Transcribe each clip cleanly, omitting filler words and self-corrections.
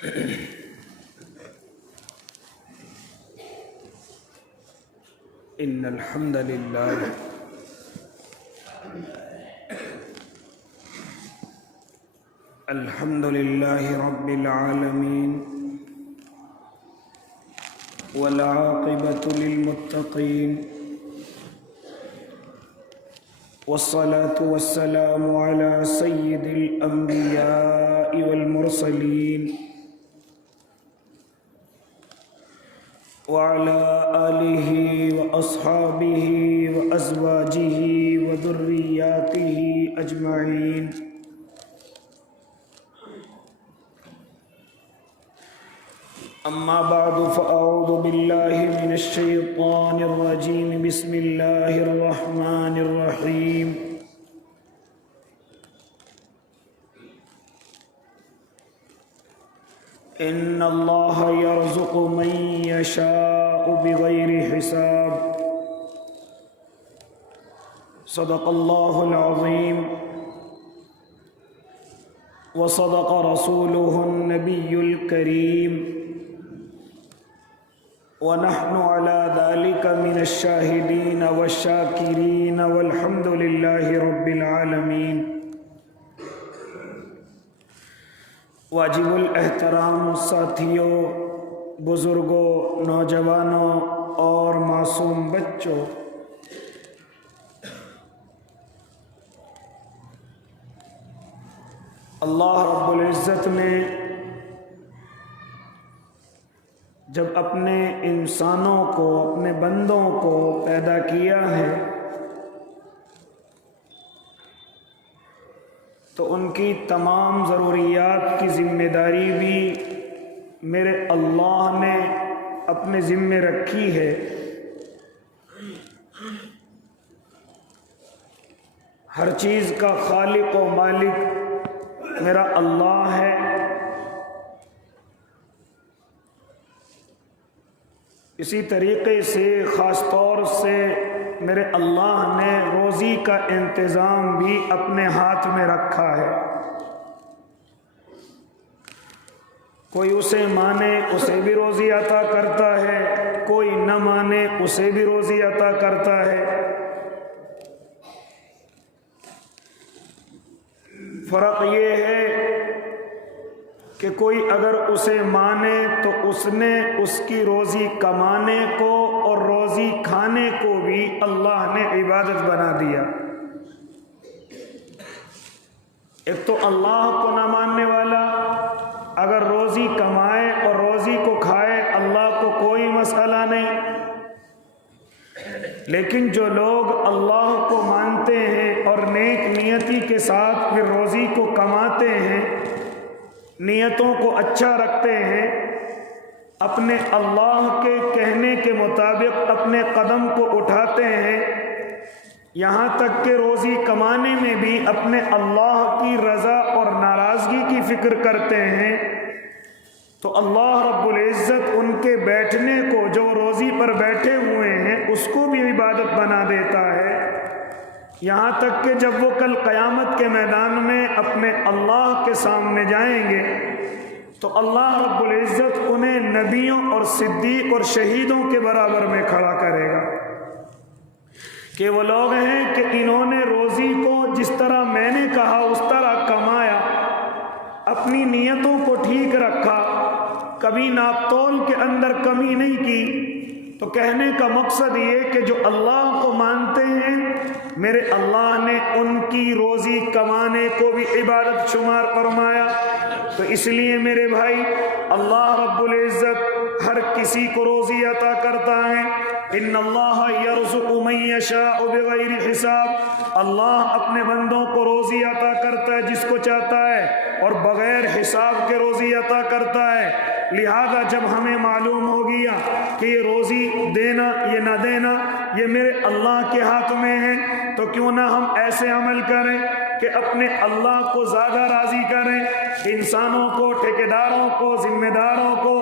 إن الحمد لله رب العالمين والعاقبة للمتقين والصلاة والسلام على سيد الأنبياء والمرسلين وعلى آله وأصحابه وأزواجه وذرياته أجمعين. أما بعد فأعوذ بالله من الشيطان الرجيم. بسم الله الرحمن الرحيم. إن الله يرزق من يشاء بغير حساب. صدق الله العظيم وصدق رسوله النبي الكريم ونحن على ذلك من الشاهدين والشاكرين والحمد لله رب العالمين. واجب الاحترام ساتھیوں، بزرگوں، نوجوانوں اور معصوم بچوں، اللہ رب العزت نے جب اپنے انسانوں کو، اپنے بندوں کو پیدا کیا ہے تو ان کی تمام ضروریات کی ذمہ داری بھی میرے اللہ نے اپنے ذمے رکھی ہے. ہر چیز کا خالق و مالک میرا اللہ ہے. اسی طریقے سے خاص طور سے میرے اللہ نے روزی کا انتظام بھی اپنے ہاتھ میں رکھا ہے. کوئی اسے مانے اسے بھی روزی عطا کرتا ہے، کوئی نہ مانے اسے بھی روزی عطا کرتا ہے. فرق یہ ہے کہ کوئی اگر اسے مانے تو اس نے اس کی روزی کمانے کو اور روزی کھانے کو بھی اللہ نے عبادت بنا دیا. ایک تو اللہ کو نہ ماننے والا اگر روزی کمائے اور روزی کو کھائے اللہ کو کوئی مسئلہ نہیں، لیکن جو لوگ اللہ کو مانتے ہیں اور نیک نیتی کے ساتھ پھر روزی کو کماتے ہیں، نیتوں کو اچھا رکھتے ہیں، اپنے اللہ کے کہنے کے مطابق اپنے قدم کو اٹھاتے ہیں، یہاں تک کہ روزی کمانے میں بھی اپنے اللہ کی رضا اور ناراضگی کی فکر کرتے ہیں، تو اللہ رب العزت ان کے بیٹھنے کو، جو روزی پر بیٹھے ہوئے ہیں، اس کو بھی عبادت بنا دیتا ہے. یہاں تک کہ جب وہ کل قیامت کے میدان میں اپنے اللہ کے سامنے جائیں گے تو اللہ رب العزت انہیں نبیوں اور صدیق اور شہیدوں کے برابر میں کھڑا کرے گا کہ وہ لوگ ہیں کہ انہوں نے روزی کو جس طرح میں نے کہا اس طرح کمایا، اپنی نیتوں کو ٹھیک رکھا، کبھی ناپ تول کے اندر کمی نہیں کی. تو کہنے کا مقصد یہ کہ جو اللہ کو مانتے ہیں میرے اللہ نے ان کی روزی کمانے کو بھی عبادت شمار فرمایا. تو اس لیے میرے بھائی، اللہ رب العزت ہر کسی کو روزی عطا کرتا ہے. ان اللہ یرزق من یشاء بغیر حساب. اللہ اپنے بندوں کو روزی عطا کرتا ہے جس کو چاہتا ہے، اور بغیر حساب کے روزی عطا کرتا ہے. لہذا جب ہمیں معلوم ہو گیا کہ یہ روزی دینا یہ نہ دینا یہ میرے اللہ کے ہاتھ میں ہے، تو کیوں نہ ہم ایسے عمل کریں کہ اپنے اللہ کو زیادہ راضی کریں. انسانوں کو، ٹھیکیداروں کو، ذمہ داروں کو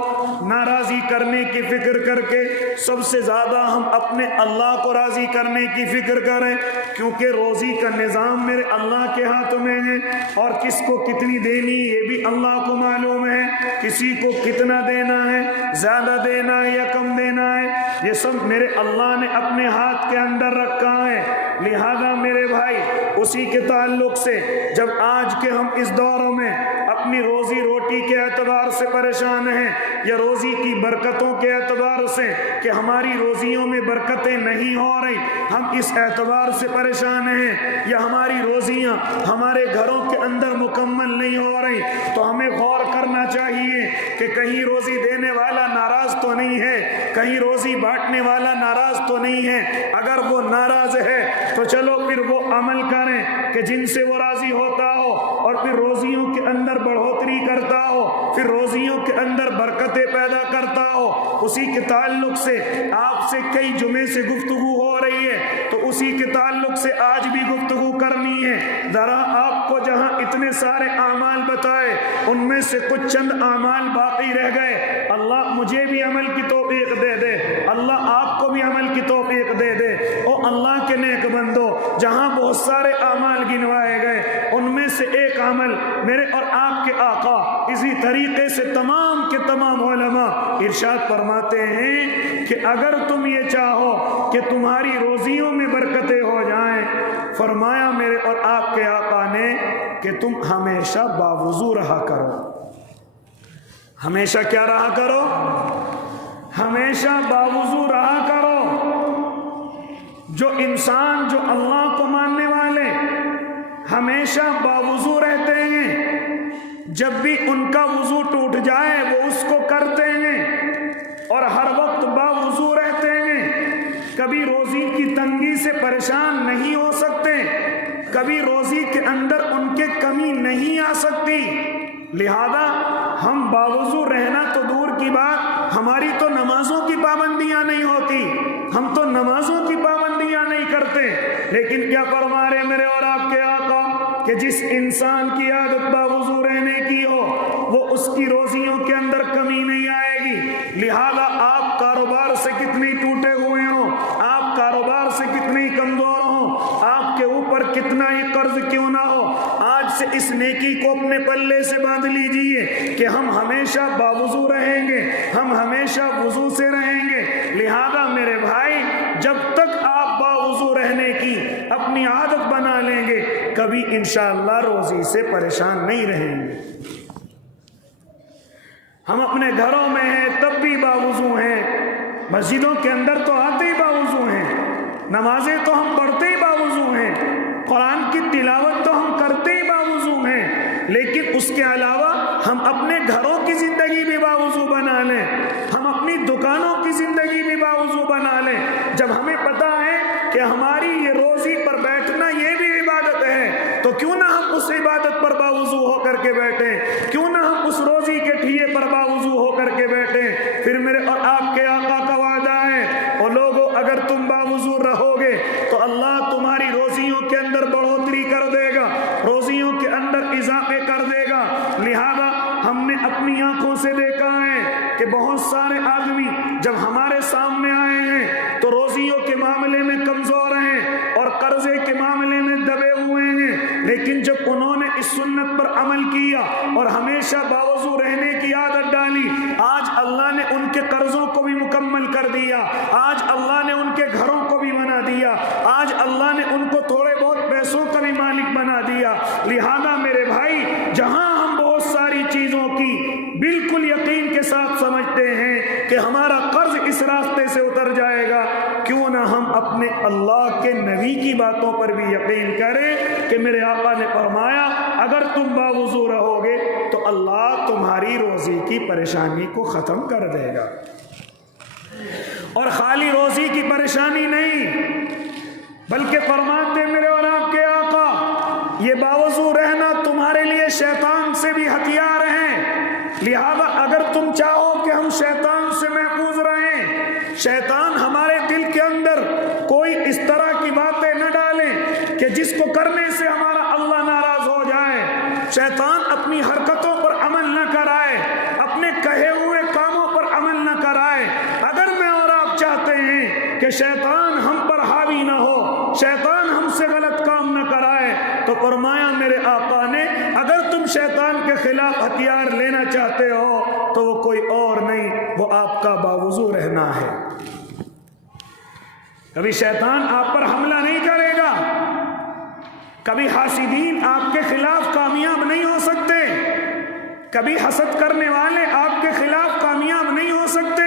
ناراضی کرنے کی فکر کر کے سب سے زیادہ ہم اپنے اللہ کو راضی کرنے کی فکر کریں. کیونکہ روزی کا نظام میرے اللہ کے ہاتھ میں ہے، اور کس کو کتنی دینی یہ بھی اللہ کو معلوم ہے، کسی کو کتنا دینا ہے، زیادہ دینا ہے یا کم دینا ہے، یہ سب میرے اللہ نے اپنے ہاتھ کے اندر رکھا ہے۔ لہذا میرے بھائی اسی کے تعلق سے جب آج کے ہم اس دور میں اپنی روزی روٹی کے اعتبار سے پریشان ہیں، یا روزی کی برکتوں کے اعتبار سے کہ ہماری روزیوں میں برکتیں نہیں ہو رہی، ہم اس اعتبار سے پریشان ہیں، یا ہماری روزیاں ہمارے گھروں کے اندر مکمل نہیں ہو رہی، تو ہمیں غور کرنا چاہیے کہ کہیں روزی دینے والا ناراض تو نہیں ہے، کہیں روزی بانٹنے والا ناراض تو نہیں ہے۔ اگر وہ ناراض ہے تو چلو پھر وہ عمل کریں کہ جن سے وہ راضی ہوتا ہو، اور پھر روزیوں کے اندر بڑھوتری کرتا ہو، پھر روزیوں کے اندر برکتیں پیدا کرتا ہو۔ اسی کے تعلق سے آپ سے کئی جمعے سے گفتگو ہو رہی ہے، تو اسی کے تعلق سے آج بھی گفتگو کرنی ہے۔ ذرا آپ کو جہاں اتنے سارے اعمال بتائے ان میں سے کچھ چند اعمال باقی رہ گئے، اللہ مجھے بھی عمل کی توفیق دے دے، اللہ آپ کو بھی عمل کی توفیق دے دے۔ او اللہ کے نیک بندو، جہاں بہت سارے اعمال گنوائے گئے ان میں سے ایک عمل میرے اور آپ کے آقا اسی طریقے سے تمام کے تمام علماء ارشاد فرماتے ہیں کہ اگر تم یہ چاہو کہ تمہاری روزیوں میں برکتیں ہو جائیں، فرمایا میرے اور آپ کے آقا نے کہ تم ہمیشہ باوضو رہا کرو۔ ہمیشہ کیا رہا کرو؟ ہمیشہ باوضو رہا کرو۔ جو انسان جو اللہ کو ماننے والے ہمیشہ باوضو رہتے ہیں، جب بھی ان کا وضو ٹوٹ جائے وہ اس کو کرتے ہیں، اور ہر وقت باوضو رہتے ہیں، کبھی روزی کی تنگی سے پریشان نہیں ہو سکتے، کبھی روزی کے اندر ان کے کمی نہیں آ سکتی۔ لہذا ہم باوضو رہنا تو دور کی بات، ہماری تو نمازوں کی پابندیاں نہیں ہوتی، ہم تو نمازوں کی پابندیاں نہیں کرتے، لیکن کیا فرما رہے میرے اور آپ کے آقا کہ جس انسان کی عادت باوضو رہنے کی ہو وہ اس کی روزیوں کے اندر کمی نہیں آئے گی۔ لہذا آپ کاروبار سے کتنے ٹوٹے ہوئے ہوں، آپ کاروبار سے کتنے کمزور ہوں، آپ کے اوپر کتنا ہی قرض کیوں نہ ہو، آج سے اس نیکی کو اپنے پلے سے باندھ لیجئے کہ ہم ہمیشہ باوضو رہیں گے، ہم ہمیشہ وضو سے رہیں گے۔ لہذا میرے بھائی جب تک آپ باوضو رہنے کی اپنی عادت بنا لیں گے کبھی انشاءاللہ روزی سے پریشان نہیں رہیں گے۔ ہم اپنے گھروں میں ہیں تب بھی باوضو ہیں، مسجدوں کے اندر تو آتے ہی باوضو ہیں، نمازیں تو ہم پڑھتے ہی باوضو ہیں، قرآن کی تلاوت تو ہم کرتے ہی باوضو ہیں، لیکن اس کے علاوہ ہم اپنے گھروں کی زندگی بھی باوضو بنا لیں، ہم اپنی دکانوں کی زندگی بھی باوضو بنا لیں۔ جب ہمیں پتا ہے کہ ہماری یہ روزی پر بیٹھنا یہ بھی عبادت ہے تو کیوں نہ ہم اس عبادت پر باوضو ہو کر کے بیٹھیں، کیوں نہ ہم اس روزی کے ٹھیے پر باوضو ہو کر کے بیٹھیں۔ پھر میرے اور آپ کے آقا کا وعدہ ہے، اور لوگوں اگر تم باوضو رہو گے تو اللہ تمہاری روزیوں کے اندر بڑھوتری کر دے گا، روزیوں کے اندر اضافے کر دے گا۔ لہذا ہم نے اپنی آنکھوں سے دیکھا ہے کہ بہت سارے آدمی جب ہمارے سامنے آئے ہیں تو روزیوں کے معاملے میں کمزور ہیں اور قرضے کے معاملے میں دبے ہوئے ہیں، لیکن جب انہوں نے اس سنت پر عمل کیا اور ہمیشہ باوضو رہنے کی عادت ڈالی، آج اللہ نے ان کے قرضوں کو بھی مکمل کر دیا، آج اللہ نے ان کے گھروں کو بھی بنا دیا، آج اللہ نے ان کو تھوڑے بہت پیسوں کا بھی مالک بنا دیا۔ لہذا میرے بھائی جہاں ہم بہت ساری چیزوں کی بالکل یقین کے ساتھ سمجھتے ہیں کہ ہمارا قرض اس راستے سے اتر جائے گا، کیوں نہ ہم اپنے اللہ کے نبی کی باتوں پر بھی یقین کریں کہ میرے آقا نے فرمایا اگر تم باوضو رہو گے تو اللہ تمہاری روزی کی پریشانی کو ختم کر دے گا۔ اور خالی روزی کی پریشانی نہیں بلکہ فرماتے میرے اور آپ کے آقا یہ باوضو رہنا تمہارے لیے شیطان سے بھی ہتھیار ہے۔ لہذا اگر تم چاہو کہ ہم شیطان سے محفوظ رہیں، شیطان ہمارے دل کے اندر کوئی اس طرح کی باتیں نہ ڈالیں کہ جس کو کرنے سے ہمارا اللہ ناراض ہو جائے، شیطان اپنی حرکتوں پر عمل نہ کرائے، اپنے کہے ہوئے کاموں پر عمل نہ کرائے۔ اگر میں اور آپ چاہتے ہیں کہ شیطان ہم پر حاوی نہ ہو، شیطان ہم سے میرے آقا نے اگر تم شیطان کے خلاف ہتھیار لینا چاہتے ہو تو وہ کوئی اور نہیں، وہ آپ کا باوضو رہنا ہے۔ کبھی شیطان آپ پر حملہ نہیں کرے گا، کبھی حاسدین آپ کے خلاف کامیاب نہیں ہو سکتے، کبھی حسد کرنے والے آپ کے خلاف کامیاب نہیں ہو سکتے۔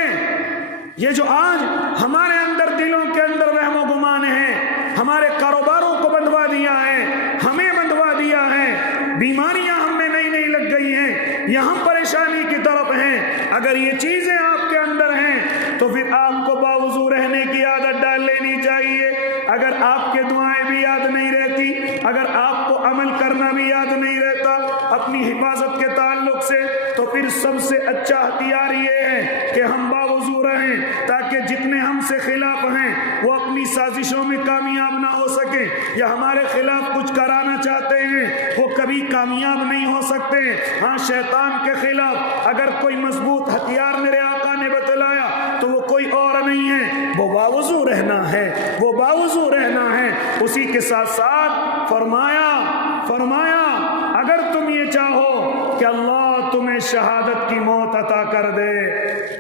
یہ جو آج ہمارے اندر دلوں کے اندر وہم و گمان ہے، ہمارے کاروباروں کو بندھوا دیا ہے، ہمیں بندھوا دیا ہے، بیماریاں ہم میں نئی نئی لگ گئی ہیں، یہ ہم پریشانی کی طرف ہیں، اگر یہ چیزیں آپ کے اندر ہیں تو پھر آپ کو باوضو رہنے کی عادت ڈال لینی چاہیے۔ اگر آپ کے دعائیں بھی یاد نہیں رہتی، اگر آپ کو عمل کرنا بھی یاد نہیں رہتا اپنی حفاظت کے تعلق سے، تو پھر سب سے اچھا ہتھیار یہ ہے کہ ہم باوضو رہیں، تاکہ جتنے ہم سے خلاف ہیں وہ اپنی سازشوں میں کامیاب نہ ہو سکیں، یا ہمارے خلاف کچھ کرانا چاہتے ہیں وہ کبھی کامیاب نہیں ہو سکتے۔ ہاں، شیطان کے خلاف اگر کوئی مضبوط ہتھیار میرے آقا نے بتلایا تو وہ کوئی اور نہیں ہے، وہ باوضو رہنا ہے، وہ باوضو رہنا ہے۔ اسی کے ساتھ ساتھ فرمایا اگر تم یہ چاہو کہ اللہ تمہیں شہادت کی موت عطا کر دے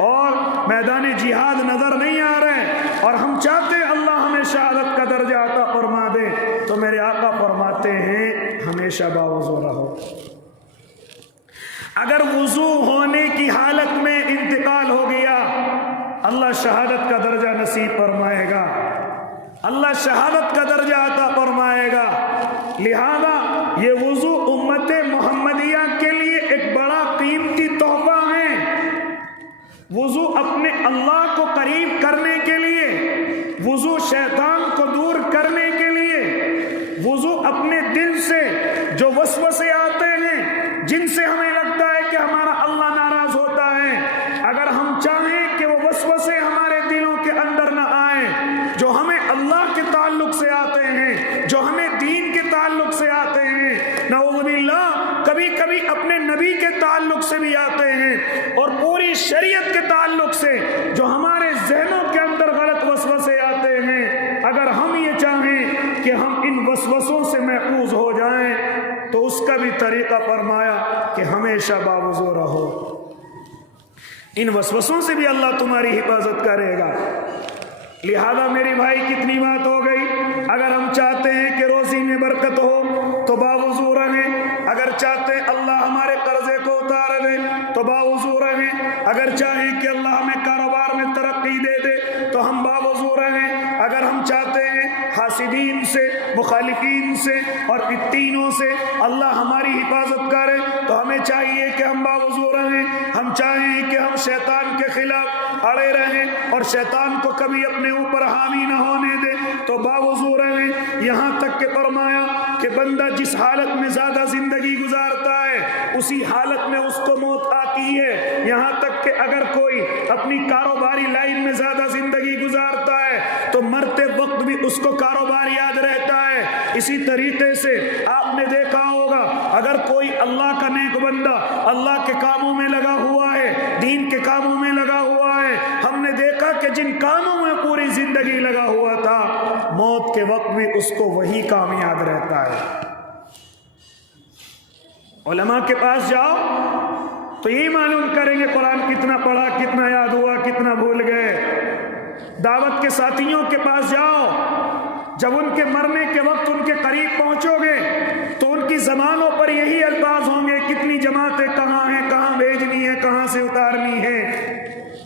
اور میدان جہاد نظر نہیں آ رہے اور ہم چاہتے اللہ ہمیں شہادت کا درجہ عطا فرما دے، تو میرے آقا فرماتے ہیں ہمیشہ باوضو رہو۔ اگر وضو ہونے کی حالت میں انتقال ہو گیا اللہ شہادت کا درجہ نصیب فرمائے گا، اللہ شہادت کا درجہ عطا فرمائے گا۔ لہذا یہ وضو امت محمدیہ کے لیے ایک بڑا قیمتی تحفہ ہے۔ وضو اپنے اللہ کو قریب کرنے کے لیے، وضو شیطان کو دور کرنے کے لیے، وضو اپنے دل سے جو وسوسے آتے ہیں جن سے ہمیں لگتا ہے کہ ہمارا اللہ ناراض ہوتا ہے، اگر ہم چاہیں کہ وہ وسوسے ہمارے دلوں کے اندر نہ آئیں، جو ہمیں اللہ کے تعلق سے آتے ہیں، جو ہمیں دین کے تعلق سے آتے ہیں، نعوذ باللہ کبھی کبھی اپنے نبی کے تعلق سے بھی آتے ہیں، اور پوری شریعت کے تعلق سے جو ہمارے ذہنوں کے اندر غلط وسوسے آتے ہیں، اگر ہم یہ چاہیں کہ ہم ان وسوسوں سے محفوظ ہو جائیں تو اس کا بھی طریقہ فرمایا کہ ہمیشہ باوضو رہو۔ ان وسوسوں سے بھی اللہ تمہاری حفاظت کرے گا۔ لہذا میری بھائی کتنی بات ہو گئی، اگر ہم چاہتے ہیں کہ روزی میں برکت ہو تو باوضو رہیں، اگر چاہتے ہیں اللہ ہمارے قرضے کو اتار دے تو باوضو رہیں، اگر چاہیں کہ اللہ ہمیں کاروبار میں ترقی دے دے تو ہم باوضو رہیں، اگر ہم چاہتے ہیں حاسدین سے، مخالفین سے اور فتینوں سے اللہ ہماری حفاظت کرے تو ہمیں چاہیے کہ ہم باوضو رہیں، ہم چاہیں کہ ہم شیطان کے خلاف اڑے رہیں اور شیطان کو کبھی اپنے اوپر حاوی نہ ہونے دے تو باوضو رہیں۔ یہاں تک کہ فرمایا کہ بندہ جس حالت میں زیادہ زندگی گزارتا ہے اسی حالت میں اس کو موت آتی ہے، یہاں تک کہ اگر کوئی اپنی کاروباری لائن میں زیادہ زندگی گزارتا ہے تو مرتے وقت بھی اس کو کاروبار یاد رہتا ہے۔ اسی طریقے سے آپ نے دیکھا ہوگا اگر کوئی اللہ کا نیک بندہ اللہ کے کاموں میں لگا ہوا ہے، دین کے کاموں میں لگا ہوا ہے، ہم نے دیکھا کہ جن کاموں میں پوری زندگی لگا ہوا تھا موت کے وقت بھی اس کو وہی کام یاد رہتا ہے۔ علماء کے پاس جاؤ تو یہی معلوم کریں گے قرآن کتنا پڑھا، کتنا یاد ہوا، کتنا بھول گئے۔ دعوت کے ساتھیوں کے پاس جاؤ، جب ان کے مرنے کے وقت ان کے قریب پہنچو گے تو ان کی زبانوں پر یہی الفاظ ہوں گے، کتنی جماعتیں کہاں ہیں، کہاں بھیجنی ہے، کہاں سے اتارنی ہے۔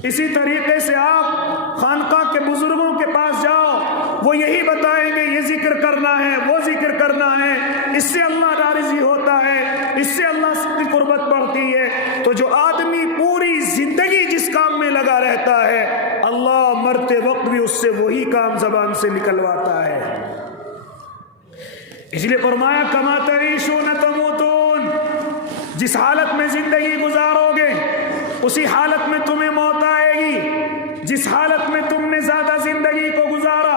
اسی طریقے سے آپ خانقاہ کے بزرگوں کے پاس جاؤ، وہ یہی بتائیں گے یہ ذکر کرنا ہے، وہ ذکر کرنا ہے، اس سے اللہ راضی ہوتا ہے، اس سے اللہ کی قربت بڑھتی ہے۔ تو جو آدمی پوری زندگی جس کام میں لگا رہتا ہے اللہ مرتے وقت بھی اس سے وہی کام زبان سے نکلواتا ہے۔ اس لیے فرمایا کما تعیشون تموتون، جس حالت میں زندگی گزارو گے اسی حالت میں تمہیں موت آئے گی، جس حالت میں تم نے زیادہ زندگی کو گزارا۔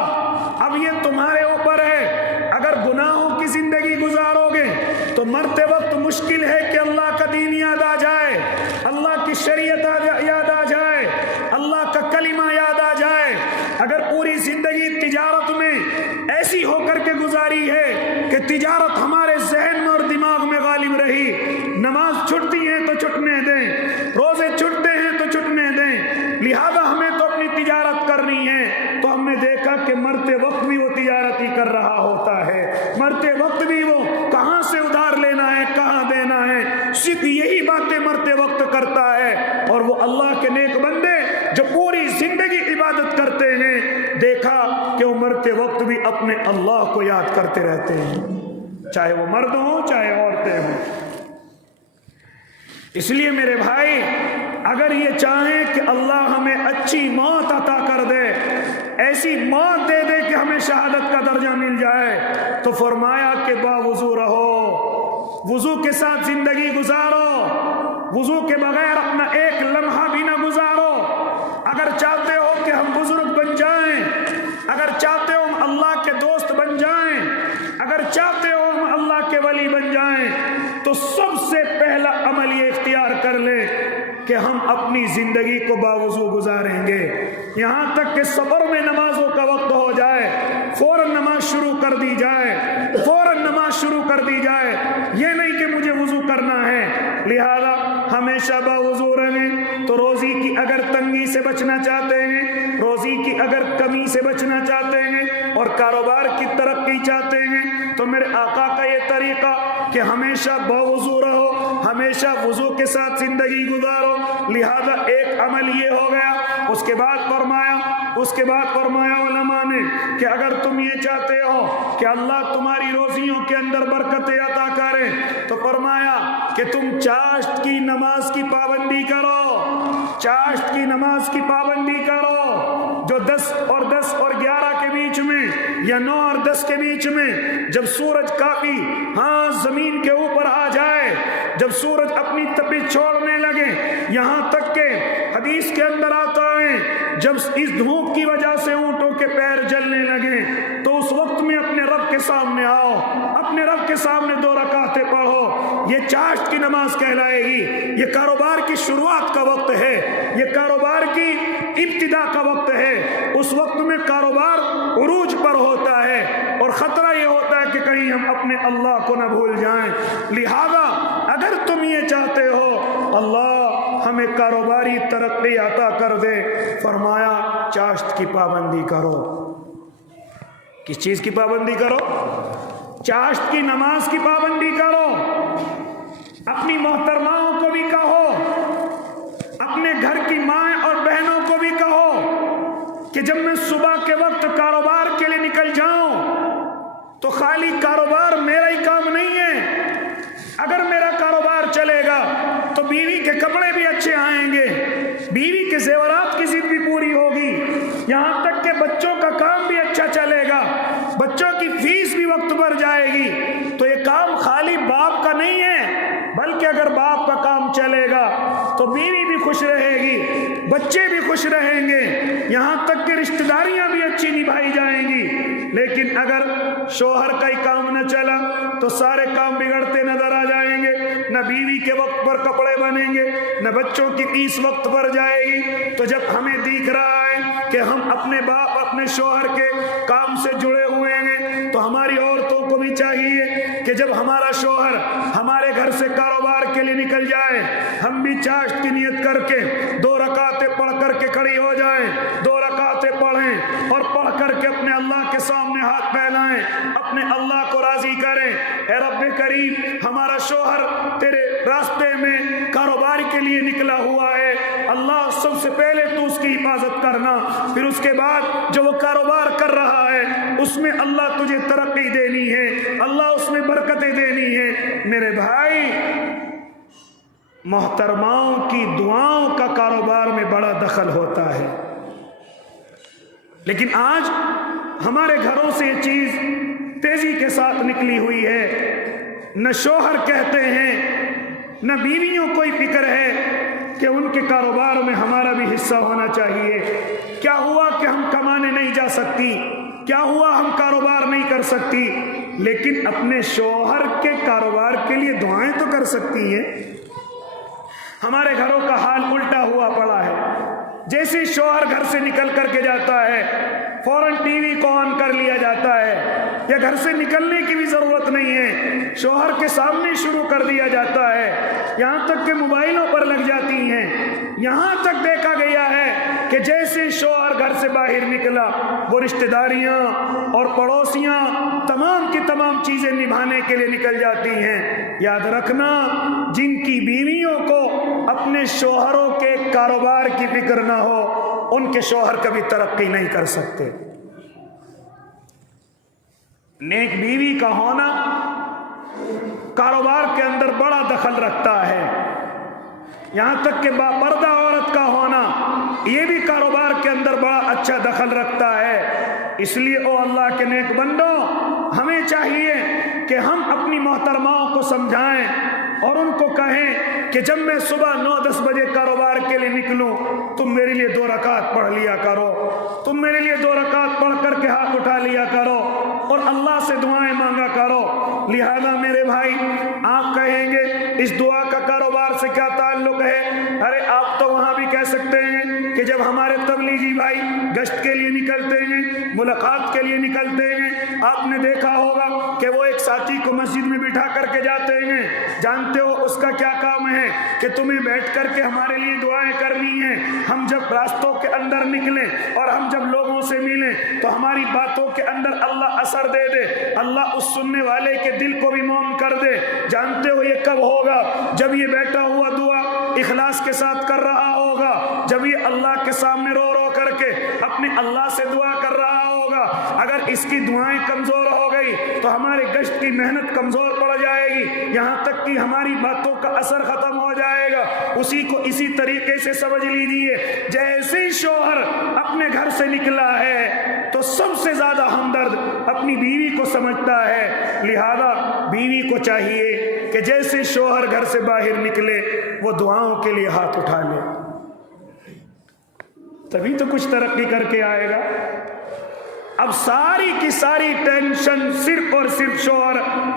اب یہ تمہارے اوپر ہے، اگر گناہوں کی زندگی گزارو گے تو مرتے وقت مشکل ہے کہ اللہ کا دین یاد آ جائے، اللہ کی شریعت یاد آ جائے، اللہ کا کلمہ یاد آ جائے۔ اگر پوری زندگی تجارت میں ایسی ہو کر کے گزاری ہے کہ تجارت ہمارے ذہن میں کرتا ہے، اور وہ اللہ کے نیک بندے جو پوری زندگی عبادت کرتے ہیں، دیکھا کہ وہ مرتے وقت بھی اپنے اللہ کو یاد کرتے رہتے ہیں، چاہے وہ مرد ہوں چاہے عورتیں ہوں۔ اس لیے میرے بھائی، اگر یہ چاہیں کہ اللہ ہمیں اچھی موت عطا کر دے، ایسی موت دے دے کہ ہمیں شہادت کا درجہ مل جائے، تو فرمایا کہ باوضو رہو، وضو کے ساتھ زندگی گزارو، وضو کے بغیر اپنا ایک لمحہ بھی نہ گزارو۔ اگر چاہتے ہو کہ ہم بزرگ بن جائیں، اگر چاہتے ہو ہم اللہ کے دوست بن جائیں، اگر چاہتے ہو ہم اللہ کے ولی بن جائیں، تو سب سے پہلا عمل یہ اختیار کر لیں کہ ہم اپنی زندگی کو باوضو گزاریں گے، یہاں تک کہ سفر میں نمازوں کا وقت ہو جائے فوراً نماز شروع کر دی جائے، فوراً نماز شروع کر دی جائے، یہ نہیں کہ مجھے وضو کرنا ہے۔ لہذا ہمیشہ باوضو رہیں۔ تو روزی کی اگر تنگی سے بچنا چاہتے ہیں، روزی کی اگر کمی سے بچنا چاہتے ہیں، اور کاروبار کی ترقی چاہتے ہیں، تو میرے آقا کا یہ طریقہ کہ ہمیشہ باوضو رہو، ہمیشہ وضو کے ساتھ زندگی گزارو۔ لہذا ایک عمل یہ ہو گیا۔ اس کے بعد فرمایا علماء نے کہ اگر تم یہ چاہتے ہو کہ اللہ تمہاری روزیوں کے اندر برکت عطا کرے، تو فرمایا کہ تم چاشت کی نماز کی پابندی کرو، چاشت کی نماز کی پابندی کرو، جو 10 اور 11 کے بیچ میں، یا 9 اور 10 کے بیچ میں، جب سورج کافی زمین کے اوپر آ جائے، جب سورج اپنی تپش چھوڑنے لگے، یہاں تک کہ حدیث کے اندر آتا ہے جب اس دھوپ کی وجہ سے اونٹوں کے پیر جلنے لگے، تو اس وقت میں اپنے رب کے سامنے آؤ، اپنے رب کے سامنے 2 رکعتیں پڑھو۔ یہ چاشت کی نماز کہلائے گی۔ یہ کاروبار کی شروعات کا وقت ہے، یہ کاروبار کی ابتدا کا وقت ہے۔ اس وقت میں کاروبار عروج پر ہوتا ہے، اور خطرہ یہ ہوتا ہے کہ کہیں ہم اپنے اللہ کو نہ بھول جائیں۔ لہذا اگر تم یہ چاہتے ہو اللہ ہمیں کاروباری ترقی عطا کر دے، فرمایا چاشت کی پابندی کرو۔ کس چیز کی پابندی کرو؟ چاشت کی نماز کی پابندی کرو۔ اپنی محترماؤں کو بھی کہو، اپنے گھر کی مائیں اور بہنوں کو بھی کہو کہ جب میں صبح کے وقت کاروبار کے لیے نکل جاؤں تو خالی کاروبار میرا ہی کام نہیں ہے۔ اگر میرا کاروبار چلے گا تو بیوی کے کپڑے بھی اچھے آئیں گے، بیوی کے زیورات کی ضد بھی پوری ہوگی، یہاں تک کہ بچوں کا کام بھی اچھا چلے گا، بچوں کی فیس بھی وقت پر جائے گی۔ تو یہ کام خالی باپ کا نہیں ہے، بلکہ اگر باپ کا کام چلے گا تو بیوی بھی خوش رہے گی، بچے بھی خوش رہیں گے، یہاں تک کہ رشتہ داریاں بھی اچھی نبھائی جائیں گی۔ لیکن اگر شوہر کا ہی کام نہ چلا تو سارے کام بگڑتے نظر آ جائیں گے، نہ بیوی کے وقت پر کپڑے بنیں گے، نہ بچوں کی فیس وقت پر جائے گی۔ تو جب ہمیں دیکھ رہا ہے کہ ہم اپنے باپ اپنے شوہر کے کام سے جڑے ہوئے ہیں، تو ہماری عورتوں کو بھی چاہیے کہ جب ہمارا شوہر ہمارے گھر سے کاروبار کے لیے نکل جائے، ہم بھی چاشت کی نیت کر کے 2 رکعتیں پڑھ کر کے کھڑی ہو جائیں، 2 رکعتیں پڑھیں، اور پڑھ کر کے اپنے اللہ کے سامنے ہاتھ پھیلائیں، اپنے اللہ کو راضی کریں۔ اے رب کریم، ہمارا شوہر تیرے راستے میں کاروبار کے لیے نکلا ہوا ہے، اللہ سب سے پہلے تو اس کی حفاظت کرنا، پھر اس کے بعد جو وہ کاروبار کر رہا ہے اس میں اللہ تجھے ترقی دینی ہے، اللہ اس میں برکتیں دینی ہے۔ میرے بھائی، محترماؤں کی دعاؤں کا کاروبار میں بڑا دخل ہوتا ہے، لیکن آج ہمارے گھروں سے یہ چیز تیزی کے ساتھ نکلی ہوئی ہے۔ نہ شوہر کہتے ہیں، نہ بیویوں کو ہی فکر ہے کہ ان کے کاروبار میں ہمارا بھی حصہ ہونا چاہیے۔ کیا ہوا کہ ہم کمانے نہیں جا سکتی، کیا ہوا ہم کاروبار نہیں کر سکتی، لیکن اپنے شوہر کے کاروبار کے لیے دعائیں تو کر سکتی ہیں۔ ہمارے گھروں کا حال الٹا ہوا پڑا ہے، جیسے شوہر گھر سے نکل کر کے جاتا ہے فوراً ٹی وی کو آن کر لیا جاتا ہے، یا گھر سے نکلنے کی بھی ضرورت نہیں ہے، شوہر کے سامنے شروع کر دیا جاتا ہے، یہاں تک کہ موبائلوں پر لگ جاتی ہیں۔ یہاں تک دیکھا گیا ہے کہ جیسے شوہر گھر سے باہر نکلا، وہ رشتہ داریاں اور پڑوسیاں تمام کی تمام چیزیں نبھانے کے لیے نکل جاتی ہیں۔ یاد رکھنا، جن کی بیویوں کو اپنے شوہروں کے کاروبار کی فکر نہ ہو، ان کے شوہر کبھی ترقی نہیں کر سکتے۔ نیک بیوی کا ہونا کاروبار کے اندر بڑا دخل رکھتا ہے، یہاں تک کہ باپردہ عورت کا ہونا یہ بھی کاروبار کے اندر بڑا اچھا دخل رکھتا ہے۔ اس لیے او اللہ کے نیک بندو، ہمیں چاہیے کہ ہم اپنی محترماؤں کو سمجھائیں اور ان کو کہیں کہ جب میں صبح 9-10 بجے کاروبار کے لیے نکلوں، تم میرے لیے 2 رکعت پڑھ لیا کرو، تم میرے لیے 2 رکعت پڑھ کر کے ہاتھ اٹھا لیا کرو اور اللہ سے دعائیں مانگا کرو۔ لہذا میرے بھائی، آپ کہیں گے اس دعا کا کاروبار سے کیا تعلق ہے؟ ارے آپ تو وہاں بھی کہہ سکتے ہیں کہ جب ہمارے تبلیغی بھائی گشت کے لیے نکلتے ہیں، ملاقات کے لیے نکلتے ہیں، آپ نے دیکھا ہوگا کہ وہ ایک ساتھی کو مسجد میں بٹھا کر کے جاتے ہیں۔ جانتے ہو اس کا کیا کام ہے؟ کہ تمہیں بیٹھ کر کے ہمارے لیے دعائیں کرنی ہیں۔ ہم جب راستوں کے اندر نکلیں اور ہم جب لوگوں سے ملیں تو ہماری باتوں کے اندر اللہ اثر دے دے، اللہ اس سننے والے کے دل کو بھی موم کر دے۔ جانتے ہو یہ کب ہوگا؟ جب یہ بیٹھا ہوا دعا اخلاص کے ساتھ کر رہا ہوگا، جب یہ اللہ کے سامنے رو رو کر کے اپنے اللہ سے دعا کر رہا ہوگا۔ اگر اس کی دعائیں کمزور ہو گئی تو ہمارے گشت کی محنت کمزور پڑ جائے گی، یہاں تک کہ ہماری باتوں کا اثر ختم ہو جائے گا۔ اسی کو اسی طریقے سے سمجھ لیجیے، جیسے ہی شوہر اپنے گھر سے نکلا ہے تو سب سے زیادہ ہمدرد اپنی بیوی کو سمجھتا ہے۔ لہذا بیوی کو چاہیے کہ جیسے شوہر گھر سے باہر نکلے وہ دعاؤں کے لیے ہاتھ اٹھا لے، تبھی تو کچھ ترقی کر کے آئے گا۔ اب ساری کی ساری ٹینشن صرف اور صرف شوہر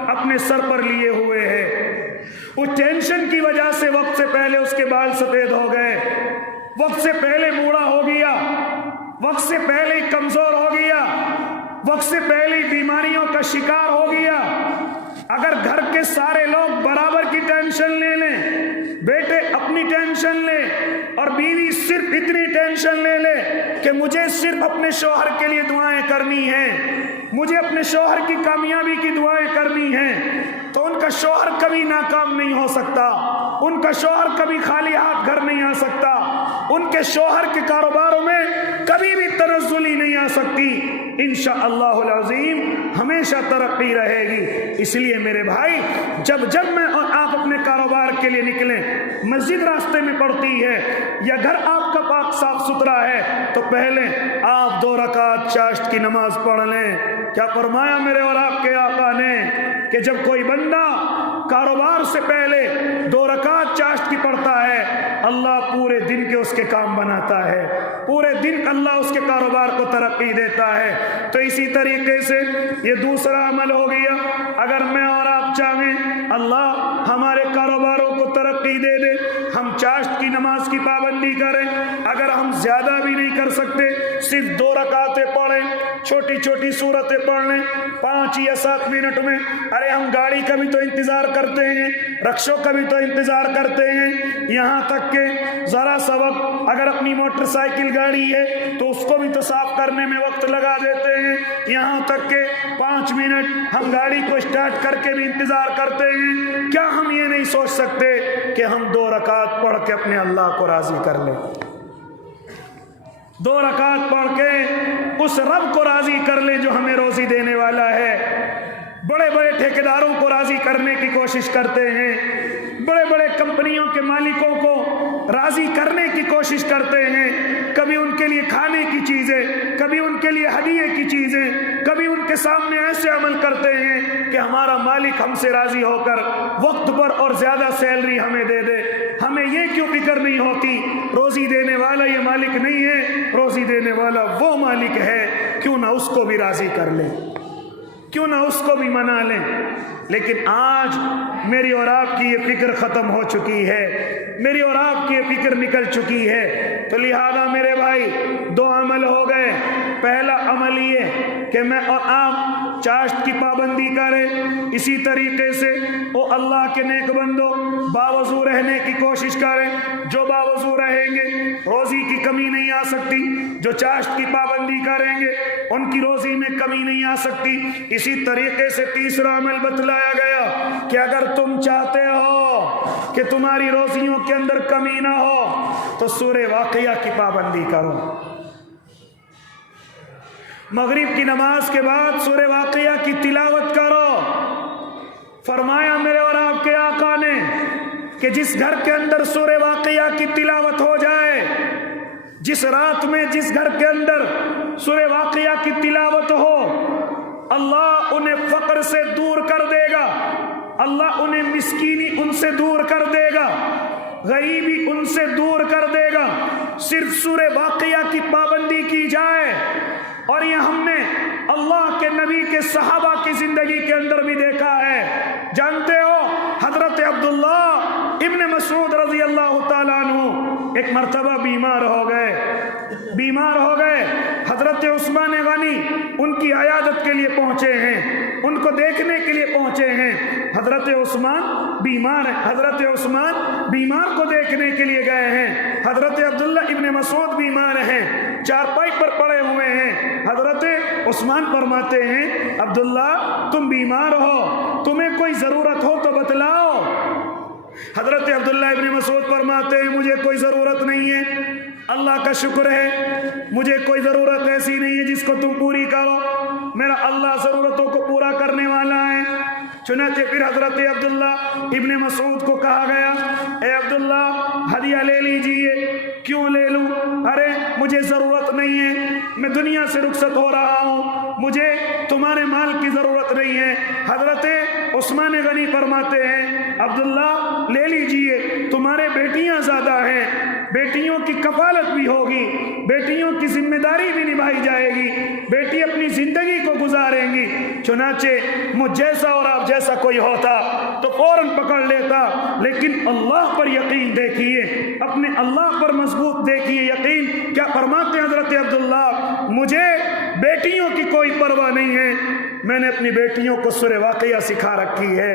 اپنے سر پر لیے ہوئے ہے۔ اس ٹینشن کی وجہ سے وقت سے پہلے اس کے بال سفید ہو گئے، وقت سے پہلے بوڑھا ہو گیا، وقت سے پہلے کمزور ہو گیا، وقت سے پہلے بیماریوں کا شکار ہو گیا۔ اگر گھر کے سارے لوگ برابر کی ٹینشن لے لیں، بیٹے اپنی ٹینشن لے اور بیوی صرف اتنی ٹینشن لے لے کہ مجھے صرف اپنے شوہر کے لیے دعائیں کرنی ہیں، مجھے اپنے شوہر کی کامیابی کی دعائیں کرنی ہیں، تو ان کا شوہر کبھی ناکام نہیں ہو سکتا، ان کا شوہر کبھی خالی ہاتھ گھر نہیں آ سکتا، ان کے شوہر کے کاروباروں میں کبھی بھی تنزلی نہیں آ سکتی۔ انشاءاللہ العظیم ہمیشہ ترقی رہے گی۔ اس لیے میرے بھائی، جب میں اور آپ اپنے کاروبار کے لیے نکلیں، مسجد راستے میں پڑتی ہے یا گھر آپ کا پاک صاف ستھرا ہے، تو پہلے آپ 2 رکعت چاشت کی نماز پڑھ لیں۔ کیا فرمایا میرے اور آپ کے آقا نے کہ جب کوئی بندہ کاروبار سے پہلے 2 رکعت چاشت کی پڑھتا ہے، اللہ پورے دن کے اس کے کام بناتا ہے، پورے دن اللہ اس کے کاروبار کو ترقی دیتا ہے۔ تو اسی طریقے سے یہ دوسرا عمل ہو گیا۔ اگر میں اور آپ چاہیں اللہ ہمارے کاروباروں کو ترقی دے دے، ہم چاشت کی نماز کی پابندی کریں، اگر ہم زیادہ بھی نہیں کر سکتے، صرف 2 رکعتیں پڑھیں، چھوٹی چھوٹی سورتیں پڑھ لیں 5 یا 7 منٹ میں۔ ارے ہم گاڑی کا بھی تو انتظار کرتے ہیں، رکشوں کا بھی تو انتظار کرتے ہیں، یہاں تک کہ ذرا سا وقت اگر اپنی موٹر سائیکل گاڑی ہے تو اس کو بھی تو صاف کرنے میں وقت لگا دیتے ہیں، یہاں تک کہ 5 منٹ ہم گاڑی کو اسٹارٹ کر کے بھی انتظار کرتے ہیں۔ کیا ہم یہ نہیں سوچ سکتے کہ ہم 2 رکعت پڑھ کے اپنے اللہ کو راضی کر لیں؟ 2 رکعت پڑھ کے اس رب کو راضی کر لیں جو ہمیں روزی دینے والا ہے۔ بڑے بڑے ٹھیکیداروں کو راضی کرنے کی کوشش کرتے ہیں، بڑے بڑے کمپنیوں کے مالکوں کو راضی کرنے کی کوشش کرتے ہیں، کبھی ان کے لیے کھانے کی چیزیں، کبھی ان کے لیے ہدیے کی چیزیں، کبھی ان کے سامنے ایسے عمل کرتے ہیں کہ ہمارا مالک ہم سے راضی ہو کر وقت پر اور زیادہ سیلری ہمیں دے دے۔ ہمیں یہ کیوں فکر نہیں ہوتی؟ روزی دینے والا یہ مالک نہیں ہے، روزی دینے والا وہ مالک ہے، کیوں نہ اس کو بھی راضی کر لیں، کیوں نہ اس کو بھی منا لیں۔ لیکن آج میری اور آپ کی یہ فکر ختم ہو چکی ہے، میری اور آپ کی یہ فکر نکل چکی ہے۔ تو لہذا میرے بھائی 2 عمل ہو گئے، پہلا عمل یہ کہ میں اور آپ چاشت کی پابندی کریں، اسی طریقے سے او اللہ کے نیک بندو باوضو رہنے کی کوشش کریں۔ جو باوضو رہیں گے روزی کی کمی نہیں آ سکتی، جو چاشت کی پابندی کریں گے ان کی روزی میں کمی نہیں آ سکتی۔ اسی طریقے سے تیسرا عمل بتلایا گیا کہ اگر تم چاہتے ہو کہ تمہاری روزیوں کے اندر کمی نہ ہو تو سورہ واقعہ کی پابندی کرو۔ مغرب کی نماز کے بعد سورہ واقعہ کی تلاوت کرو۔ فرمایا میرے اور آپ کے آقا نے کہ جس گھر کے اندر سورہ واقعہ کی تلاوت ہو جائے، جس رات میں جس گھر کے اندر سورہ واقعہ کی تلاوت ہو، اللہ انہیں فقر سے دور کر دے گا، اللہ انہیں مسکینی ان سے دور کر دے گا، غریبی ان سے دور کر دے گا۔ صرف سورہ واقعہ کی پابندی کی جائے، اور یہ ہم نے اللہ کے نبی کے صحابہ کی زندگی کے اندر بھی دیکھا ہے۔ جانتے ہو حضرت عبداللہ ابن مسعود رضی اللہ تعالیٰ عنہ ایک مرتبہ بیمار ہو گئے، حضرت عثمان غنی ان کی عیادت کے لیے پہنچے ہیں، ان کو دیکھنے کے لیے پہنچے ہیں۔ حضرت عثمان بیمار کو دیکھنے کے لیے گئے ہیں، حضرت عبداللہ ابن مسعود بیمار ہیں، چارپائی پر پڑے ہوئے ہیں۔ حضرت عثمان فرماتے ہیں عبداللہ تم بیمار ہو، تمہیں کوئی ضرورت ہو تو بتلاؤ۔ حضرت عبداللہ ابن مسعود فرماتے ہیں مجھے کوئی ضرورت نہیں ہے، اللہ کا شکر ہے، مجھے کوئی ضرورت ایسی نہیں ہے جس کو تم پوری کرو، میرا اللہ ضرورتوں کو پورا کرنے والا ہے۔ چنانچہ پھر حضرت عبداللہ ابن مسعود کو کہا گیا اے عبداللہ ہدیہ لے لیجئے۔ کیوں لے لوں؟ ارے مجھے ضرورت نہیں ہے، میں دنیا سے رخصت ہو رہا ہوں، مجھے تمہارے مال کی ضرورت نہیں ہے۔ حضرت عثمان غنی فرماتے ہیں عبداللہ لے لیجئے، تمہارے بیٹیاں زیادہ ہیں، بیٹیوں کی کفالت بھی ہوگی، بیٹیوں کی ذمہ داری بھی نبھائی جائے گی، بیٹی اپنی زندگی کو گزاریں گی۔ چنانچہ مجھ جیسا اور آپ جیسا کوئی ہوتا تو فوراً پکڑ لیتا، لیکن اللہ پر یقین دیکھیے، اپنے اللہ پر مضبوط دیکھیے یقین۔ کیا فرماتے ہیں حضرت عبداللہ مجھے بیٹیوں کی کوئی پرواہ نہیں ہے، میں نے اپنی بیٹیوں کو سورہ واقعہ سکھا رکھی ہے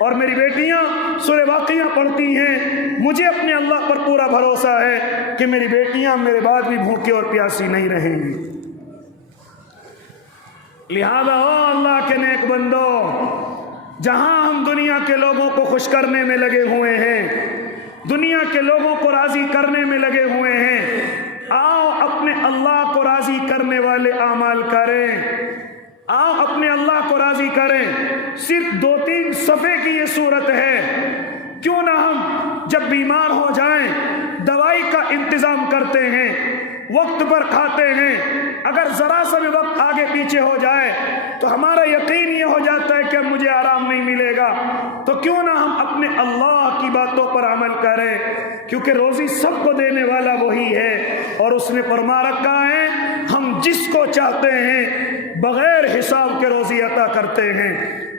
اور میری بیٹیاں سورہ واقعہ پڑھتی ہیں، مجھے اپنے اللہ پر پورا بھروسہ ہے کہ میری بیٹیاں میرے بعد بھی بھوکے اور پیاسی نہیں رہیں گی۔ لہذا اللہ کے نیک بندو، جہاں ہم دنیا کے لوگوں کو خوش کرنے میں لگے ہوئے ہیں، دنیا کے لوگوں کو راضی کرنے میں لگے ہوئے ہیں، آؤ اپنے اللہ کو راضی کرنے والے اعمال کریں، آؤ اپنے اللہ کو راضی کریں۔ صرف 2-3 صفحے کی یہ صورت ہے، کیوں نہ ہم جب بیمار ہو جائیں دوائی کا انتظام کرتے ہیں، وقت پر کھاتے ہیں، اگر ذرا سا بھی وقت آگے پیچھے ہو جائے تو ہمارا یقین یہ ہو جاتا ہے کہ اب مجھے آرام نہیں ملے گا، تو کیوں نہ ہم اپنے اللہ کی باتوں پر عمل کریں، کیونکہ روزی سب کو دینے والا وہی ہے، اور اس نے فرما رکھا ہے ہم جس کو چاہتے ہیں بغیر حساب کے روزی عطا کرتے ہیں،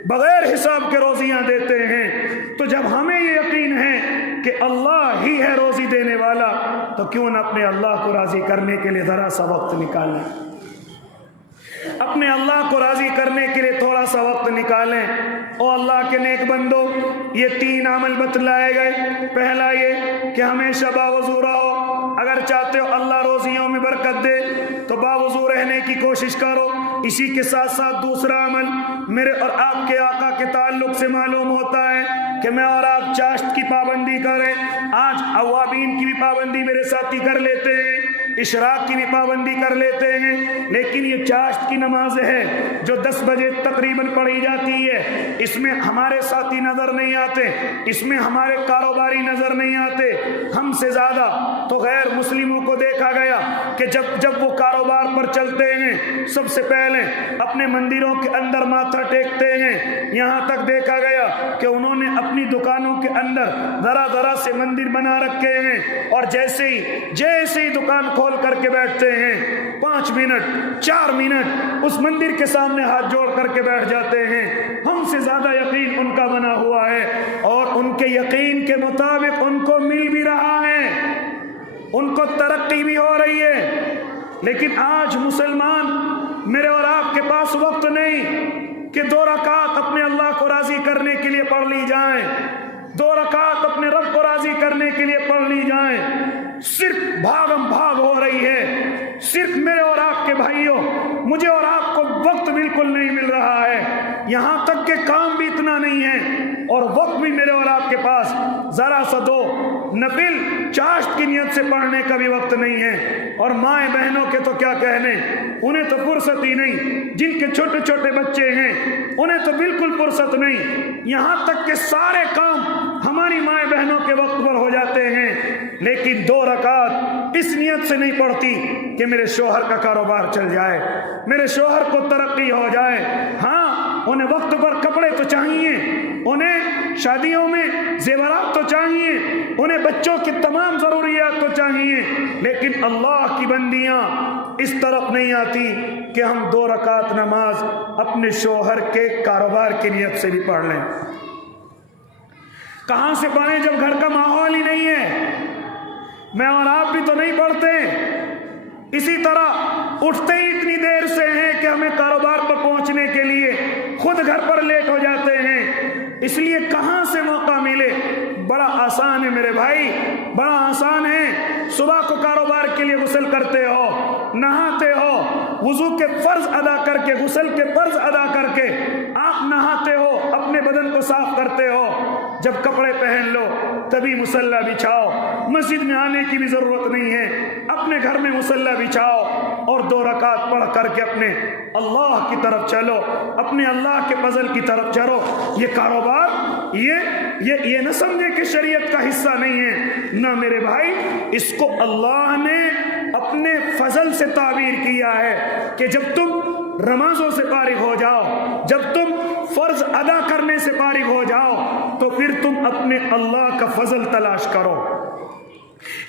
بغیر حساب کے روزیاں دیتے ہیں۔ تو جب ہمیں یہ یقین ہے کہ اللہ ہی ہے روزی دینے والا، تو کیوں نہ اپنے اللہ کو راضی کرنے کے لیے ذرا سا وقت نکالیں، اپنے اللہ کو راضی کرنے کے لیے تھوڑا سا وقت نکالیں۔ او اللہ کے نیک بندو، یہ 3 عمل بتلائے گئے۔ پہلا یہ کہ ہمیشہ باوضو رہو، اگر چاہتے ہو اللہ روزیوں میں برکت دے تو باوضو رہنے کی کوشش کرو۔ اسی کے ساتھ ساتھ دوسرا عمل میرے اور آپ کے آقا کے تعلق سے معلوم ہوتا ہے کہ میں اور آپ چاشت کی پابندی کریں۔ آج اوابین کی بھی پابندی میرے ساتھی کر لیتے ہیں، اشراق کی بھی پابندی کر لیتے ہیں، لیکن یہ چاشت کی نماز ہے جو 10 بجے تقریباً پڑھی جاتی ہے، اس میں ہمارے ساتھی نظر نہیں آتے، اس میں ہمارے کاروباری نظر نہیں آتے۔ ہم سے زیادہ تو غیر مسلموں کو دیکھا گیا کہ جب وہ کاروبار پر چلتے ہیں سب سے پہلے اپنے مندروں کے اندر ماتھا ٹیکتے ہیں، یہاں تک دیکھا گیا کہ انہوں نے اپنی دکانوں کے اندر ذرا سے مندر بنا رکھے ہیں، اور جیسے ہی دکان کھول کر کے بیٹھتے ہیں 5 منٹ 4 منٹ اس مندر کے سامنے ہاتھ جوڑ کر کے بیٹھ جاتے ہیں۔ ہم سے زیادہ یقین ان کا بنا ہوا ہے، اور ان کے یقین کے مطابق ان کو مل بھی رہا ہے، ان کو ترقی بھی ہو رہی ہے۔ لیکن آج مسلمان میرے اور آپ کے پاس وقت نہیں کہ 2 رکعت اپنے اللہ کو راضی کرنے کے لیے پڑھ لی جائیں، 2 رکعت اپنے رب کو راضی کرنے کے لیے پڑھ لی جائیں۔ صرف بھاگم بھاگ ہو رہی ہے، صرف میرے اور آپ کے بھائیوں، مجھے اور آپ کو وقت بالکل نہیں مل رہا ہے، یہاں تک کہ کام بھی اتنا نہیں ہے اور وقت بھی میرے اور آپ کے پاس ذرا سا 2 نفل چاشت کی نیت سے پڑھنے کا بھی وقت نہیں ہے۔ اور مائیں بہنوں کے تو کیا کہنے، انہیں تو فرصت ہی نہیں، جن کے چھوٹے چھوٹے بچے ہیں انہیں تو بالکل فرصت نہیں، یہاں تک کہ سارے کام ہماری مائیں بہنوں کے وقت پر ہو جاتے ہیں، لیکن 2 رکعت اس نیت سے نہیں پڑھتی کہ میرے شوہر کا کاروبار چل جائے، میرے شوہر کو ترقی ہو جائے۔ ہاں انہیں وقت پر کپڑے تو چاہیے، انہیں شادیوں میں زیورات تو چاہیے، انہیں بچوں کی تمام ضروریات تو چاہیے، لیکن اللہ کی بندیاں اس طرف نہیں آتی کہ ہم 2 رکعت نماز اپنے شوہر کے کاروبار کی نیت سے بھی پڑھ لیں۔ کہاں سے پڑھیں جب گھر کا ماحول ہی نہیں ہے؟ میں اور آپ بھی تو نہیں پڑھتے، اسی طرح اٹھتے ہی اتنی دیر سے ہیں کہ ہمیں کاروبار پر پہنچنے کے لیے خود گھر پر لیٹ ہو جاتے ہیں، اس لیے کہاں سے موقع ملے؟ بڑا آسان ہے میرے بھائی، بڑا آسان ہے۔ صبح کو کاروبار کے لیے غسل کرتے ہو، نہاتے ہو، وضو کے فرض ادا کر کے، غسل کے فرض ادا کر کے آپ نہاتے ہو، اپنے بدن کو صاف کرتے ہو، جب کپڑے پہن لو تبھی مصلی بچھاؤ، مسجد میں آنے کی بھی ضرورت نہیں ہے، اپنے گھر میں مصلی بچھاؤ اور 2 رکعت پڑھ کر کے اپنے اللہ کی طرف چلو، اپنے اللہ کے فضل کی طرف چلو۔ یہ کاروبار یہ نہ سمجھے کہ شریعت کا حصہ نہیں ہے، نہ میرے بھائی، اس کو اللہ نے اپنے فضل سے تعبیر کیا ہے کہ جب تم نمازوں سے فارغ ہو جاؤ، جب تم فرض ادا کرنے سے فارغ ہو جاؤ تو پھر تم اپنے اللہ کا فضل تلاش کرو۔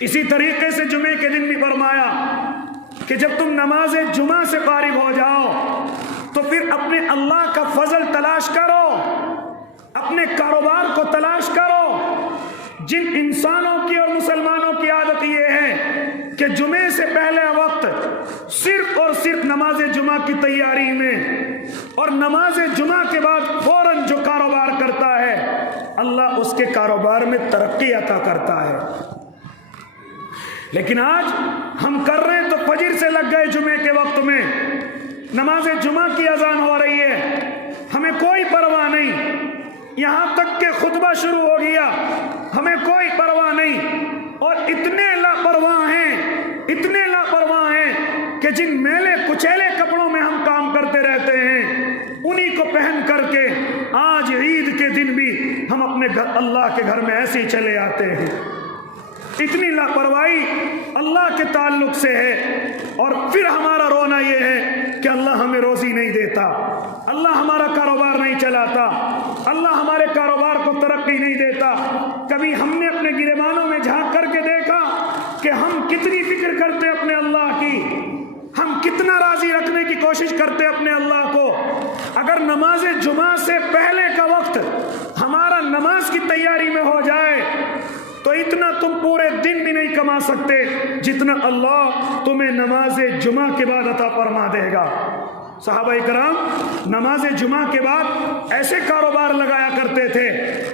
اسی طریقے سے جمعے کے دن بھی فرمایا کہ جب تم نماز جمعہ سے فارغ ہو جاؤ تو پھر اپنے اللہ کا فضل تلاش کرو، اپنے کاروبار کو تلاش کرو۔ جن انسانوں کی اور مسلمانوں کی عادت یہ ہے کہ جمعے سے پہلے وقت صرف اور صرف نماز جمعہ کی تیاری میں اور نماز جمعہ کے بعد فوراً جو کاروبار کرتا ہے اللہ اس کے کاروبار میں ترقی عطا کرتا ہے، لیکن آج ہم کر رہے ہیں تو فجر سے لگ گئے، جمعے کے وقت میں نماز جمعہ کی اذان ہو رہی ہے، ہمیں کوئی پرواہ نہیں، یہاں تک کہ خطبہ شروع ہو گیا، ہمیں کوئی پرواہ نہیں، اور اتنے لاپرواہ ہیں کہ جن میلے کچیلے کپڑوں میں ہم کام کرتے رہتے ہیں انہی کو پہن کر کے آج عید کے دن بھی ہم اپنے اللہ کے گھر میں ایسے ہی چلے آتے ہیں۔ اتنی لاپرواہی اللہ کے تعلق سے ہے، اور پھر ہمارا رونا یہ ہے کہ اللہ ہمیں روزی نہیں دیتا، اللہ ہمارا کاروبار نہیں چلاتا، اللہ ہمارے کاروبار کو ترقی نہیں دیتا۔ کبھی ہم نے اپنے گریبانوں میں جھانک کر کے دیکھا کہ ہم کتنی فکر کرتے اپنے اللہ کی، ہم کتنا راضی رکھنے کی کوشش کرتے اپنے اللہ کو۔ اگر نماز جمعہ سے پہلے کا وقت ہمارا نماز کی تیاری میں ہو جائے تو اتنا تم پورے دن بھی نہیں کما سکتے جتنا اللہ تمہیں نماز جمعہ کے بعد عطا فرما دے گا۔ صحابہ کرام نماز جمعہ کے بعد ایسے کاروبار لگایا کرتے تھے،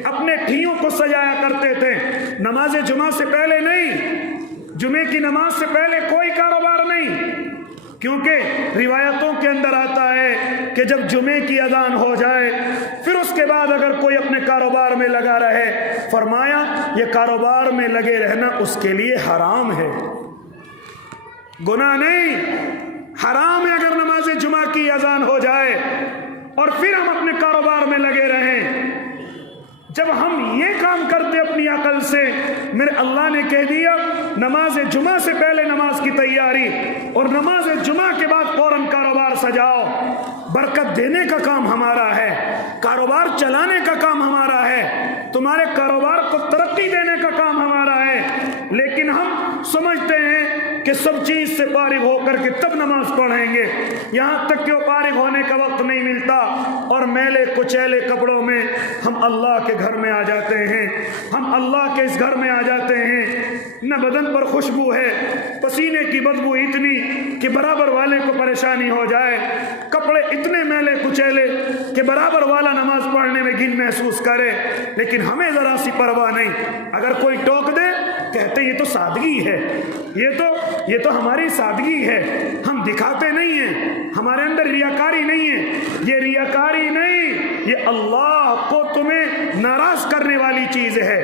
اپنے ٹھیوں کو سجایا کرتے تھے، نماز جمعہ سے پہلے نہیں، جمعے کی نماز سے پہلے کوئی کاروبار نہیں، کیونکہ روایتوں کے اندر آتا ہے کہ جب جمعے کی اذان ہو جائے پھر اس کے بعد اگر کوئی اپنے کاروبار میں لگا رہے، فرمایا یہ کاروبار میں لگے رہنا اس کے لیے حرام ہے، گناہ نہیں، حرام ہے اگر نماز جمعہ کی اذان ہو جائے اور پھر ہم اپنے کاروبار میں لگے رہیں۔ جب ہم یہ کام کرتے اپنی عقل سے، میرے اللہ نے کہہ دیا نماز جمعہ سے پہلے نماز کی تیاری اور نماز جمعہ کے بعد فوراً کاروبار سجاؤ۔ برکت دینے کا کام ہمارا ہے، کاروبار چلانے کا کام ہمارا ہے، تمہارے کاروبار کو ترقی دینے کا کام ہمارا ہے، لیکن ہم سمجھتے ہیں کہ سب چیز سے فارغ ہو کر کے تب نماز پڑھیں گے، یہاں تک کہ وہ فارغ ہونے کا وقت نہیں ملتا اور میلے کچیلے کپڑوں میں ہم اللہ کے گھر میں آ جاتے ہیں، ہم اللہ کے اس گھر میں آ جاتے ہیں، نہ بدن پر خوشبو ہے، پسینے کی بدبو اتنی کہ برابر والے کو پریشانی ہو جائے، کپڑے اتنے میلے کچیلے کہ برابر والا نماز پڑھنے میں گھن محسوس کرے، لیکن ہمیں ذرا سی پرواہ نہیں۔ اگر کوئی ٹوک دے کہتے یہ تو سادگی ہے، یہ تو ہماری سادگی ہے، ہم دکھاتے نہیں ہیں، ہمارے اندر ریاکاری نہیں ہے۔ یہ ریاکاری نہیں، یہ اللہ کو تمہیں ناراض کرنے والی چیز ہے۔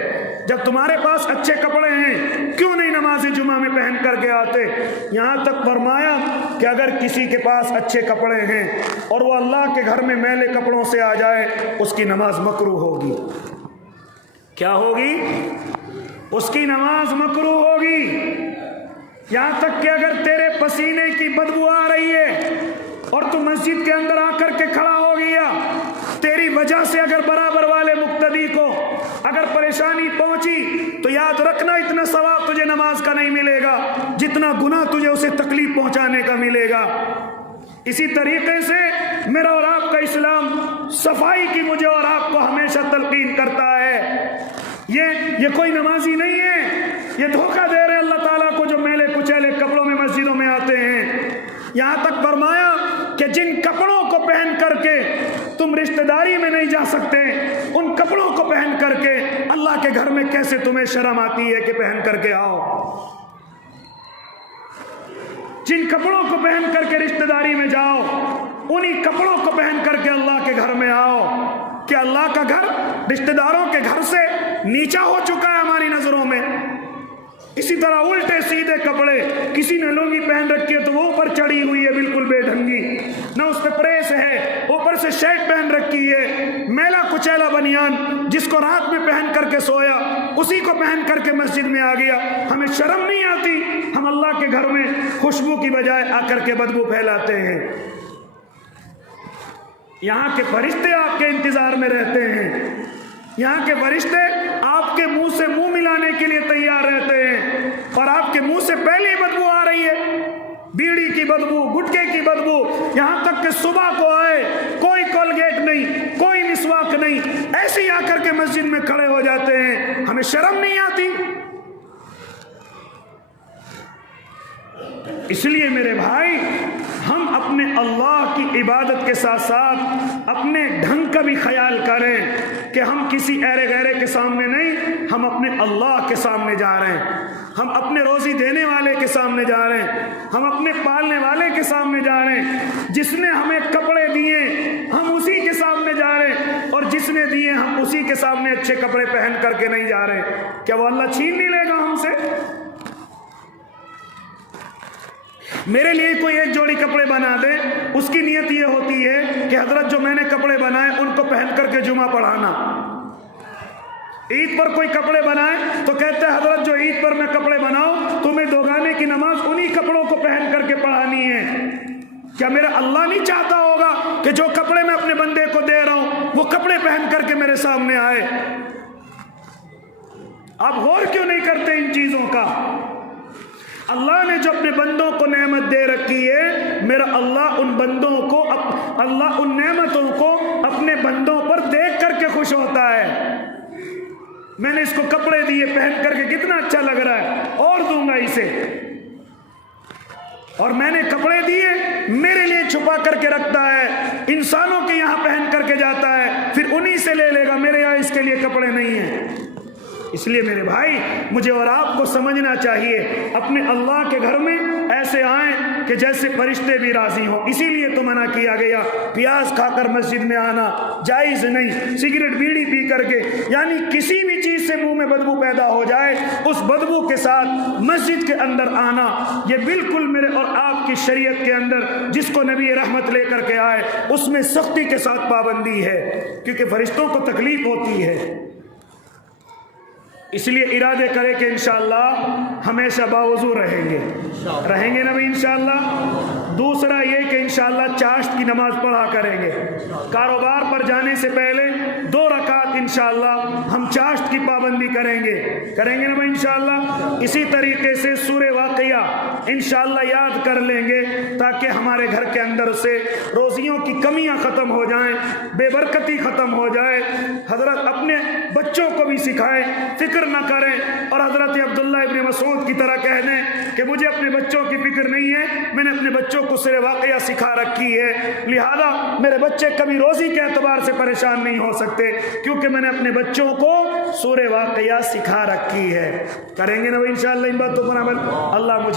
جب تمہارے پاس اچھے کپڑے ہیں کیوں نہیں نماز جمعہ میں پہن کر کے آتے؟ یہاں تک فرمایا کہ اگر کسی کے پاس اچھے کپڑے ہیں اور وہ اللہ کے گھر میں میلے کپڑوں سے آ جائے، اس کی نماز مکروہ ہوگی۔ کیا ہوگی؟ اس کی نماز مکروہ ہوگی۔ یہاں تک کہ اگر تیرے پسینے کی بدبو آ رہی ہے اور تو مسجد کے اندر آ کر کے کھڑا ہو گیا، تیری وجہ سے اگر برابر والے مقتدی کو اگر پریشانی پہنچی تو یاد رکھنا اتنا ثواب تجھے نماز کا نہیں ملے گا جتنا گناہ تجھے اسے تکلیف پہنچانے کا ملے گا۔ اسی طریقے سے میرا اور آپ کا اسلام صفائی کی مجھے اور آپ کو ہمیشہ تلقین کرتا ہے۔ یہ کوئی نمازی نہیں ہے، یہ دھوکہ دے رہے اللہ تعالیٰ کو جو میلے کچیلے کپڑوں میں مسجدوں میں آتے ہیں۔ یہاں تک فرمایا کہ جن کپڑوں کو پہن کر کے تم رشتہ داری میں نہیں جا سکتے، ان کپڑوں کو پہن کر کے اللہ کے گھر میں کیسے تمہیں شرم آتی ہے کہ پہن کر کے آؤ؟ جن کپڑوں کو پہن کر کے رشتہ داری میں جاؤ، انہی کپڑوں کو پہن کر کے اللہ کے گھر میں آؤ۔ کہ اللہ کا گھر رشتہ داروں کے گھر سے نیچا ہو چکا ہے ہماری نظروں میں۔ اسی طرح الٹے سیدھے کپڑے، کسی نے لنگی پہن رکھی ہے تو وہ اوپر چڑھی ہوئی ہے بالکل بے ڈھنگی، نہ اس پہ پریس ہے، اوپر سے شرٹ پہن رکھی ہے، میلا کچیلا بنیان جس کو رات میں پہن کر کے سویا اسی کو پہن کر کے مسجد میں آ گیا۔ ہمیں شرم نہیں آتی؟ ہم اللہ کے گھر میں خوشبو کی بجائے آ کر کے بدبو پھیلاتے ہیں۔ یہاں کے فرشتے آپ کے انتظار میں رہتے ہیں، یہاں کے فرشتے آپ کے منہ سے منہ ملانے کے لیے تیار رہتے ہیں، اور آپ کے منہ سے پہلے بدبو آ رہی ہے، بیڑی کی بدبو، گٹکے کی بدبو، یہاں تک کہ صبح کو آئے، کوئی کولگیٹ نہیں، کوئی مسواک نہیں، ایسے ہی آ کر کے مسجد میں کھڑے ہو جاتے ہیں۔ ہمیں شرم نہیں آتی؟ اس لیے میرے بھائی، ہم اپنے اللہ کی عبادت کے ساتھ ساتھ اپنے ڈھنگ کا بھی خیال کریں کہ ہم کسی ایرے غیرے کے سامنے نہیں، ہم اپنے اللہ کے سامنے جا رہے ہیں، ہم اپنے روزی دینے والے کے سامنے جا رہے ہیں، ہم اپنے پالنے والے کے سامنے جا رہے ہیں۔ جس نے ہمیں کپڑے دیے ہم اسی کے سامنے جا رہے ہیں، اور جس نے دیے ہم اسی کے سامنے اچھے کپڑے پہن کر کے نہیں جا رہے۔ کیا وہ اللہ چھین نہیں لے گا ہم سے؟ میرے لیے کوئی ایک جوڑی کپڑے بنا دے، اس کی نیت یہ ہوتی ہے کہ حضرت جو میں نے کپڑے بنائے ان کو پہن کر کے جمعہ پڑھانا۔ عید پر کوئی کپڑے بنائے تو کہتے ہیں حضرت جو عید پر میں کپڑے بناؤں تمہیں دوگانے کی نماز انہی کپڑوں کو پہن کر کے پڑھانی ہے۔ کیا میرا اللہ نہیں چاہتا ہوگا کہ جو کپڑے میں اپنے بندے کو دے رہا ہوں وہ کپڑے پہن کر کے میرے سامنے آئے؟ آپ غور کیوں نہیں کرتے ان چیزوں کا؟ اللہ نے جو اپنے بندوں کو نعمت دے رکھی ہے، میرا اللہ ان بندوں کو اللہ ان نعمتوں کو اپنے بندوں پر دیکھ کر کے خوش ہوتا ہے۔ میں نے اس کو کپڑے دیے پہن کر کے کتنا اچھا لگ رہا ہے، اور دوں گا اسے، اور میں نے کپڑے دیے میرے لیے چھپا کر کے رکھتا ہے، انسانوں کے یہاں پہن کر کے جاتا ہے، پھر انہی سے لے لے گا، میرے یہاں اس کے لیے کپڑے نہیں ہیں۔ اس لیے میرے بھائی، مجھے اور آپ کو سمجھنا چاہیے اپنے اللہ کے گھر میں ایسے آئیں کہ جیسے فرشتے بھی راضی ہوں۔ اسی لیے تو منع کیا گیا، پیاز کھا کر مسجد میں آنا جائز نہیں، سگریٹ بیڑی پی کر کے، یعنی کسی بھی چیز سے منہ میں بدبو پیدا ہو جائے اس بدبو کے ساتھ مسجد کے اندر آنا، یہ بالکل میرے اور آپ کی شریعت کے اندر جس کو نبی رحمت لے کر کے آئے اس میں سختی کے ساتھ پابندی ہے، کیونکہ فرشتوں کو تکلیف ہوتی ہے۔ اس لیے ارادے کرے کہ انشاءاللہ ہمیشہ باوضو رہیں گے نا بھائی انشاءاللہ۔ دوسرا یہ کہ انشاءاللہ چاشت کی نماز پڑھا کریں گے، کاروبار پر جانے سے پہلے 2 رکعت بعد انشاءاللہ ہم چاشت کی پابندی کریں گے نا بھائی انشاءاللہ. اسی طریقے سے سورہ واقعہ انشاءاللہ یاد کر لیں گے تاکہ ہمارے گھر کے اندر سے روزیوں کی کمیاں ختم ہو جائیں, بے برکتی ختم ہو جائے. حضرت اپنے بچوں کو بھی سکھائیں, فکر نہ کریں اور حضرت عبداللہ ابن مسعود کی طرح کہہ دیں کہ مجھے اپنے بچوں کی فکر نہیں ہے, میں نے اپنے بچوں کو سورہ واقعہ سکھا رکھی ہے, لہذا میرے بچے کبھی روزی کے اعتبار سے پریشان نہیں ہو سکتے کیونکہ میں نے اپنے بچوں کو سورہ واقعہ سکھا رکھی ہے. کریں گے نا انشاءاللہ ان باتوں پر عمل. اللہ مجھے